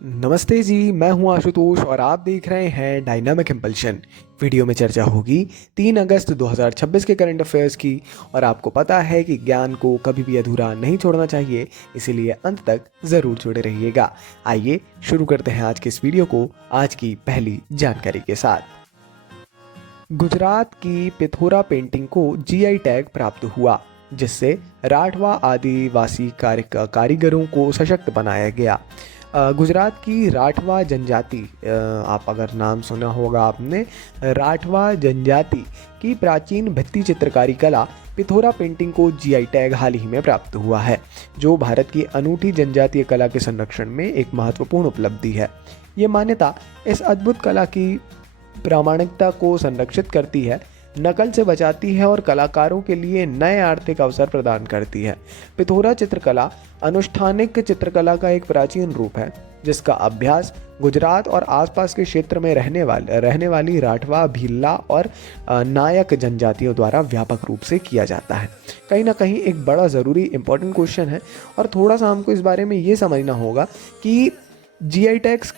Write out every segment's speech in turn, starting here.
नमस्ते जी, मैं हूं आशुतोष और आप देख रहे हैं डायनामिक इम्पल्शन। वीडियो में चर्चा होगी 3 अगस्त 2026 के करंट अफेयर्स की। और आपको पता है कि ज्ञान को कभी भी अधूरा नहीं छोड़ना चाहिए, इसीलिए अंत तक ज़रूर जुड़े रहिएगा। आइए शुरू करते हैं आज के इस वीडियो को आज की पहली जानकारी के साथ। गुजरात की पिथोरा पेंटिंग को जीआई टैग प्राप्त हुआ, जिससे राठवा आदिवासी कारीगरों को सशक्त बनाया गया। गुजरात की राठवा जनजाति, आप अगर नाम सुना होगा आपने, राठवा जनजाति की प्राचीन भित्ति चित्रकारी कला पिथोरा पेंटिंग को जीआई टैग हाल ही में प्राप्त हुआ है, जो भारत की अनूठी जनजातीय कला के संरक्षण में एक महत्वपूर्ण उपलब्धि है। ये मान्यता इस अद्भुत कला की प्रामाणिकता को संरक्षित करती है, नकल से बचाती है और कलाकारों के लिए नए आर्थिक अवसर प्रदान करती है। पिथोरा चित्रकला अनुष्ठानिक चित्रकला का एक प्राचीन रूप है, जिसका अभ्यास गुजरात और आसपास के क्षेत्र में रहने वाली राठवा, भील्ला और नायक जनजातियों द्वारा व्यापक रूप से किया जाता है। कहीं ना कहीं एक बड़ा ज़रूरी इंपॉर्टेंट क्वेश्चन है और थोड़ा सा हमको इस बारे में ये समझना होगा कि जीआई टैग्स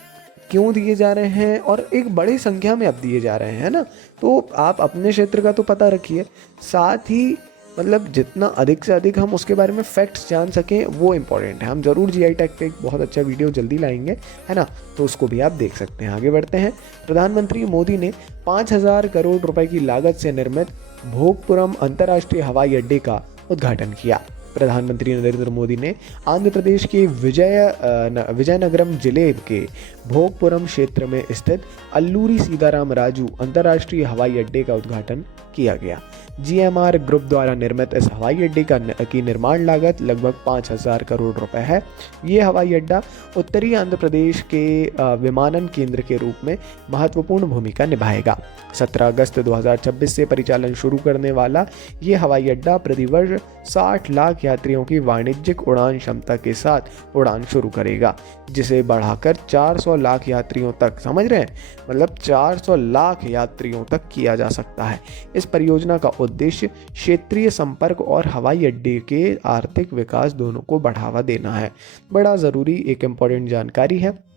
क्यों दिए जा रहे हैं और एक बड़ी संख्या में अब दिए जा रहे हैं ना। तो आप अपने क्षेत्र का तो पता रखिए, साथ ही मतलब जितना अधिक से अधिक हम उसके बारे में फैक्ट्स जान सकें वो इम्पोर्टेंट है। हम ज़रूर जीआई टैग पे एक बहुत अच्छा वीडियो जल्दी लाएंगे, है ना, तो उसको भी आप देख सकते हैं। आगे बढ़ते हैं। प्रधानमंत्री मोदी ने 5,000 करोड़ रुपए की लागत से निर्मित भोगपुरम अंतर्राष्ट्रीय हवाई अड्डे का उद्घाटन किया। प्रधानमंत्री नरेंद्र मोदी ने आंध्र प्रदेश के विजयनगरम जिले के भोगपुरम क्षेत्र में स्थित अल्लूरी सीताराम राजू अंतर्राष्ट्रीय हवाई अड्डे का उद्घाटन किया गया। जीएमआर ग्रुप द्वारा निर्मित इस हवाई अड्डे की निर्माण लागत लगभग 5,000 करोड़ रुपए है। ये हवाई अड्डा उत्तरी आंध्र प्रदेश के विमानन केंद्र के रूप में महत्वपूर्ण भूमिका निभाएगा। 17 अगस्त 2026 से परिचालन शुरू करने वाला ये हवाई अड्डा प्रतिवर्ष 60 लाख यात्रियों की वाणिज्यिक उड़ान क्षमता के साथ उड़ान शुरू करेगा, जिसे बढ़ाकर 400 लाख यात्रियों तक, समझ रहे हैं, मतलब 400 लाख यात्रियों तक किया जा सकता है। इस परियोजना का उद्देश्य क्षेत्रीय संपर्क और हवाई अड्डे के आर्थिक विकास दोनों को बढ़ावा देना है। बड़ा ज़रूरी एक इम्पॉर्टेंट जानकारी है।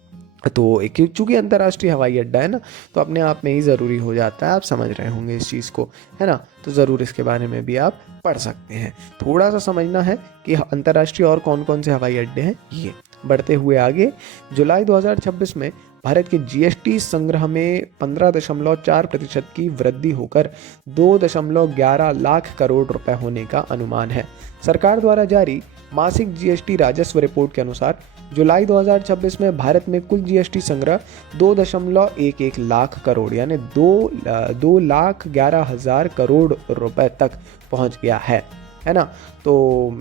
तो एक चूंकि अंतर्राष्ट्रीय हवाई अड्डा है ना, तो अपने आप में ही ज़रूरी हो जाता है। आप समझ रहे होंगे इस चीज़ को, है ना, तो ज़रूर इसके बारे में भी आप पढ़ सकते हैं। थोड़ा सा समझना है कि अंतर्राष्ट्रीय और कौन कौन से हवाई अड्डे हैं ये। बढ़ते हुए आगे, जुलाई 2026 में भारत के जीएसटी संग्रह में 15.4% की वृद्धि होकर 2.11 लाख करोड़ रुपए होने का अनुमान है। सरकार द्वारा जारी मासिक जीएसटी राजस्व रिपोर्ट के अनुसार जुलाई 2026 में भारत में कुल जीएसटी संग्रह 2.11 लाख करोड़ यानी 2,11,000 करोड़ रुपए तक पहुंच गया है ना। तो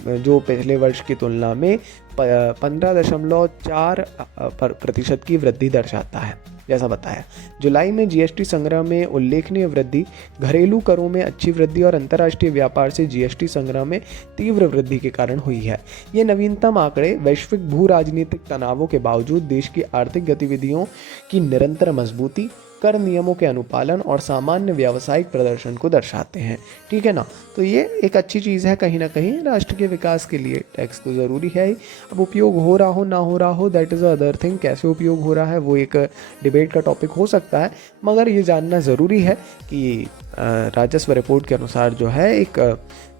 जो पिछले वर्ष की तुलना में 15.4% की वृद्धि दर्शाता है। जैसा बताया, जुलाई में जीएसटी संग्रह में उल्लेखनीय वृद्धि, घरेलू करों में अच्छी वृद्धि और अंतर्राष्ट्रीय व्यापार से जीएसटी संग्रह में तीव्र वृद्धि के कारण हुई है। ये नवीनतम आंकड़े वैश्विक भू राजनीतिक तनावों के बावजूद देश की आर्थिक गतिविधियों की निरंतर मजबूती, कर नियमों के अनुपालन और सामान्य व्यावसायिक प्रदर्शन को दर्शाते हैं। ठीक है ना, तो ये एक अच्छी चीज़ है। कहीं ना कहीं राष्ट्र के विकास के लिए टैक्स तो ज़रूरी है ही। अब उपयोग हो रहा हो ना हो रहा हो, दैट इज़ अदर थिंग। कैसे उपयोग हो रहा है वो एक डिबेट का टॉपिक हो सकता है, मगर ये जानना ज़रूरी है कि राजस्व रिपोर्ट के अनुसार जो है एक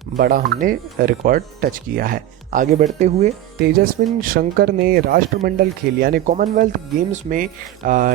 बड़ा हमने रिकॉर्ड टच किया है। आगे बढ़ते हुए, तेजस्विन शंकर ने राष्ट्रमंडल खेल यानी कॉमनवेल्थ गेम्स में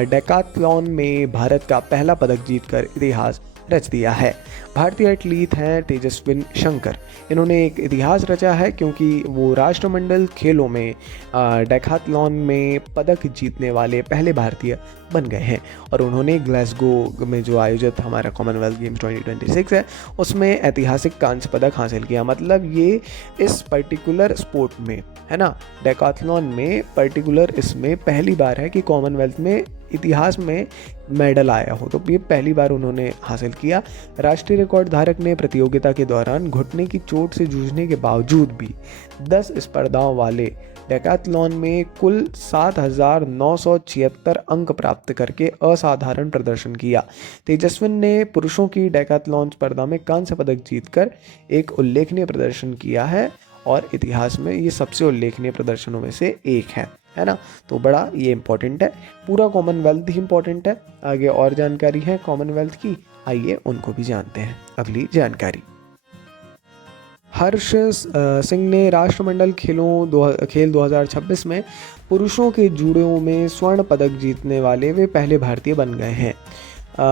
डेकाथलॉन में भारत का पहला पदक जीतकर इतिहास रच दिया है। भारतीय एथलीट हैं तेजस्विन शंकर। इन्होंने एक इतिहास रचा है क्योंकि वो राष्ट्रमंडल खेलों में डेकाथलॉन में पदक जीतने वाले पहले भारतीय बन गए हैं। और उन्होंने ग्लासगो में जो आयोजित हमारा कॉमनवेल्थ गेम्स 2026 है उसमें ऐतिहासिक कांस्य पदक हासिल किया। मतलब ये इस पर्टिकुलर स्पोर्ट में, है ना, डेकाथलॉन में पर्टिकुलर इसमें पहली बार है कि कॉमनवेल्थ में इतिहास में मेडल आया हो, तो ये पहली बार उन्होंने हासिल किया। राष्ट्रीय रिकॉर्ड धारक ने प्रतियोगिता के दौरान घुटने की चोट से जूझने के बावजूद भी 10 स्पर्धाओं वाले डेकाथलॉन में कुल 7,976 अंक प्राप्त करके असाधारण प्रदर्शन किया। तेजस्विन ने पुरुषों की डेकाथलॉन स्पर्धा में कांस्य पदक जीतकर एक उल्लेखनीय प्रदर्शन किया है और इतिहास में ये सबसे उल्लेखनीय प्रदर्शनों में से एक है। है ना। तो बड़ा ये इंपॉर्टेंट है, पूरा कॉमनवेल्थ ही इंपॉर्टेंट है। आगे और जानकारी है कॉमनवेल्थ की, आइए उनको भी जानते हैं। अगली जानकारी, हर्ष सिंह ने राष्ट्रमंडल खेल 2026 में पुरुषों के जूडो में स्वर्ण पदक जीतने वाले वे पहले भारतीय बन गए हैं।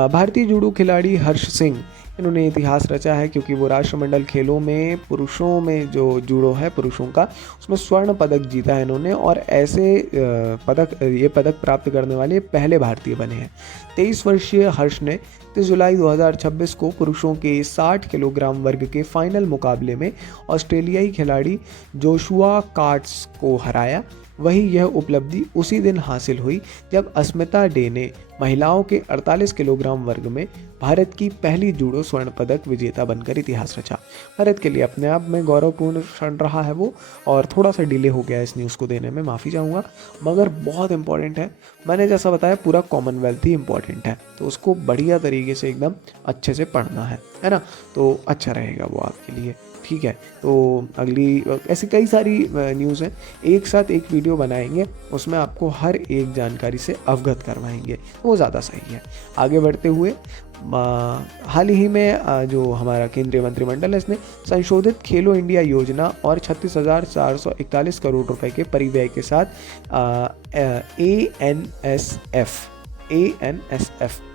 भारतीय जूडो खिलाड़ी हर्ष सिंह, इन्होंने इतिहास रचा है क्योंकि वो राष्ट्रमंडल खेलों में पुरुषों में जो जूडो है पुरुषों का, उसमें स्वर्ण पदक जीता है इन्होंने, और ऐसे ये पदक प्राप्त करने वाले पहले भारतीय बने हैं। 23 वर्षीय हर्ष ने 30 जुलाई 2026 को पुरुषों के 60 किलोग्राम वर्ग के फाइनल मुकाबले में ऑस्ट्रेलियाई खिलाड़ी जोशुआ कार्ट्स को हराया। वही यह उपलब्धि उसी दिन हासिल हुई जब अस्मिता डे ने महिलाओं के 48 किलोग्राम वर्ग में भारत की पहली जूडो स्वर्ण पदक विजेता बनकर इतिहास रचा। भारत के लिए अपने आप में गौरवपूर्ण क्षण रहा है वो, और थोड़ा सा डिले हो गया इस न्यूज़ को देने में, माफ़ी चाहूँगा, मगर बहुत इंपॉर्टेंट है। मैंने जैसा बताया पूरा कॉमनवेल्थ ही इंपॉर्टेंट है, तो उसको बढ़िया तरीके से एकदम अच्छे से पढ़ना है ना, तो अच्छा रहेगा वो आपके लिए। ठीक है, तो अगली ऐसी कई सारी न्यूज़ हैं, एक साथ एक वीडियो बनाएंगे, उसमें आपको हर एक जानकारी से अवगत करवाएंगे, वो ज़्यादा सही है। आगे बढ़ते हुए हाल ही में जो हमारा केंद्रीय मंत्रिमंडल है, इसने संशोधित खेलो इंडिया योजना और 36,441 करोड़ रुपए के परिव्यय के साथ ANSF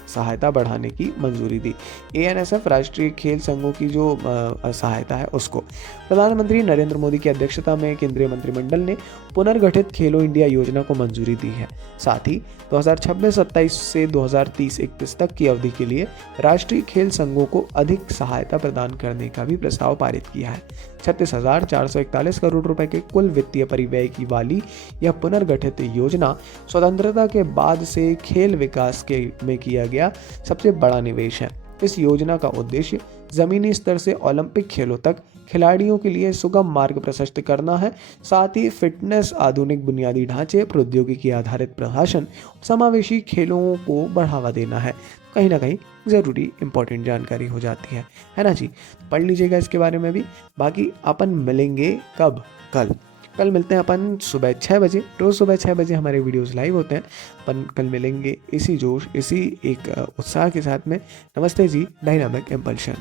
सहायता बढ़ाने की मंजूरी दी। ANSF राष्ट्रीय खेल संघों की जो सहायता है उसको। प्रधानमंत्री नरेंद्र मोदी की अध्यक्षता में केंद्रीय मंत्रिमंडल ने पुनर्गठित खेलो इंडिया योजना को मंजूरी दी है। साथ ही 2026-27 से 2030-31 तक की अवधि के लिए राष्ट्रीय खेल संघों को अधिक सहायता प्रदान करने का भी प्रस्ताव पारित किया है। 36,441 करोड़ रुपए के कुल वित्तीय परिव्यय की वाली यह पुनर्गठित योजना स्वतंत्रता के बाद से खेल विकास में किया गया सबसे बड़ा निवेश है। इस योजना का उद्देश्य जमीनी स्तर से ओलंपिक खेलों तक खिलाड़ियों के लिए सुगम मार्ग प्रशस्त करना है। साथ ही फिटनेस, आधुनिक बुनियादी ढांचे, प्रौद्योगिकी आधारित प्रशासन, समावेशी खेलों को बढ़ावा देना है। कहीं ना कहीं ज़रूरी इंपॉर्टेंट जानकारी हो जाती है ना जी। पढ़ लीजिएगा इसके बारे में भी। बाकी अपन मिलेंगे कब? कल मिलते हैं अपन सुबह 6 बजे। रोज़ सुबह 6 बजे हमारे वीडियोस लाइव होते हैं। अपन कल मिलेंगे इसी जोश, इसी एक उत्साह के साथ में। नमस्ते जी, डायनामिक इम्पल्शन।